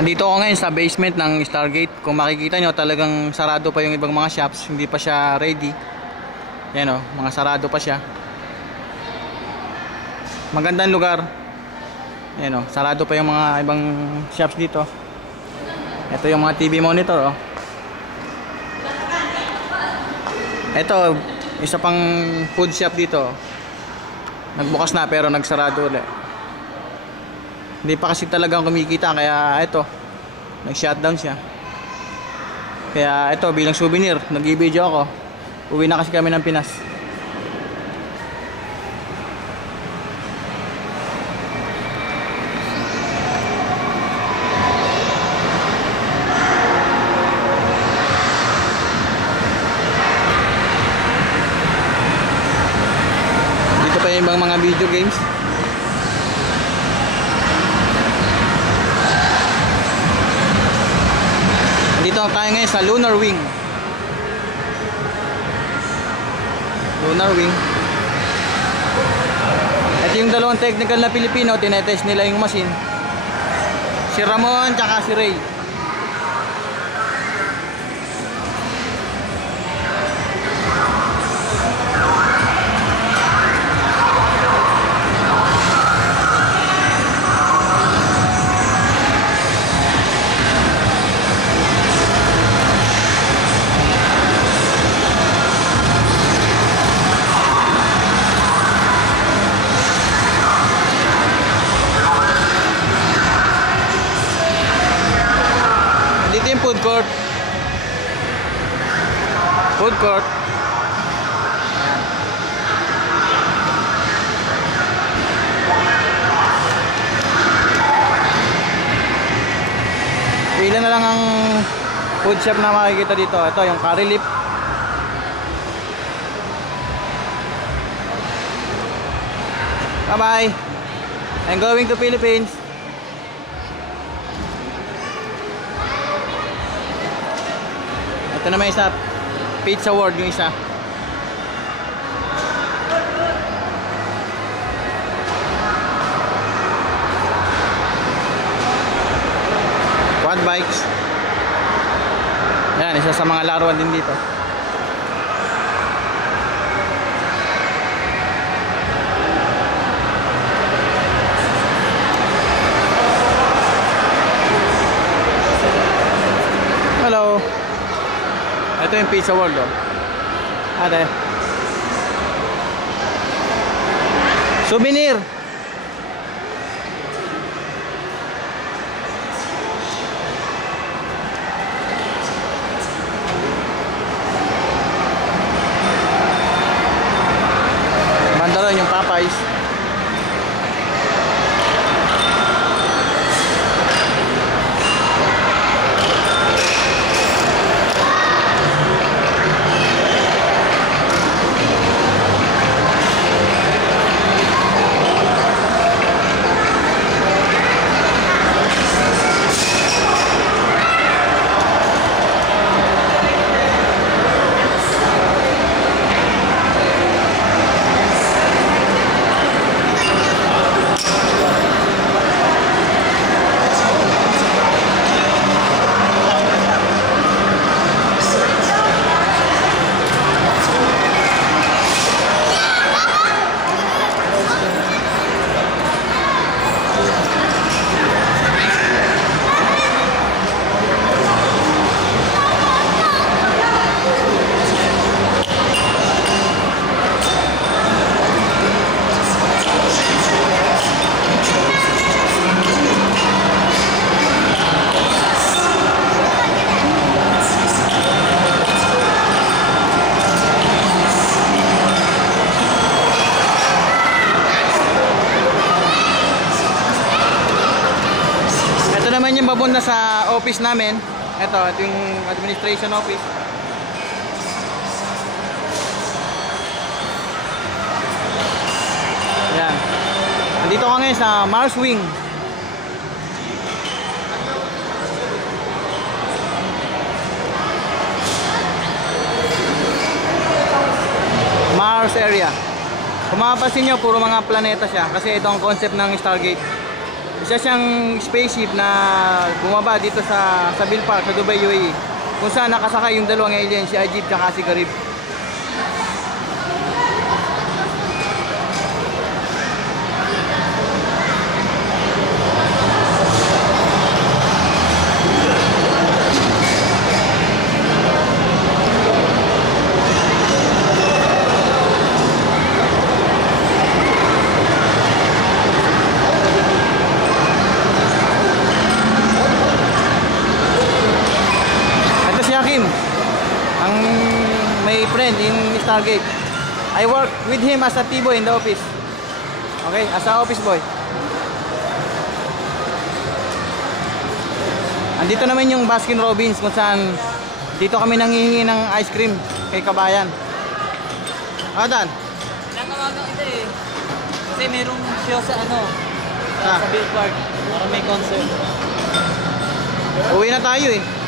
Andito ako ngayon sa basement ng Stargate. Kung makikita nyo, talagang sarado pa yung ibang mga shops. Hindi pa siya ready. Yan o, mga sarado pa siya. Magandang lugar. Yan o, sarado pa yung mga ibang shops dito. Ito yung mga TV monitor o. Ito, isa pang food shop dito. Nagbukas na pero nagsarado ulit. Hindi pa kasi talagang kumikita, kaya ito, nag-shutdown siya. Kaya ito, bilang souvenir, nag-i-video ako. Uwi na kasi kami ng Pinas. Dito pa yung ibang mga video games. Dito tayo ngayon sa Lunar Wing. Lunar Wing. Ito yung dalawang technical na Pilipino, tinetest nila yung machine. Si Ramon tsaka si Ray. Dito yung food court. Food court. Ilan na lang ang food shop na makikita dito. Ito yung curry leaf. Bye bye. I'm going to Philippines. Ito naman isa, Pizza World yung isa. Quad bikes. Yan, isa sa mga laruan din dito. Hello. Ito yung Pizza World oh. Ate. Souvenir. Banda rin yung Popeyes. Yung babon sa office namin. Ito yung administration office. Yan. Nandito ka ngayon sa Mars Wing. Mars area. Kung mapapansin nyo, puro mga planeta siya. Kasi ito ang concept ng Stargate. Isa siyang spaceship na bumaba dito sa Bill Park sa Dubai, UAE. Kung saan nakasakay yung dalawang alien, si Ajib at si Garib. Hakim, ang may friend in Stargate. I work with him as a T-boy in the office. Okay, as a office boy. Andito naman yung Baskin Robbins kung saan dito kami nanghihingi ng ice cream kay Kabayan. Dan? Nakawagan ito eh. Kasi merong show sa sa Bill Park. Para may concert. Uwi na tayo eh.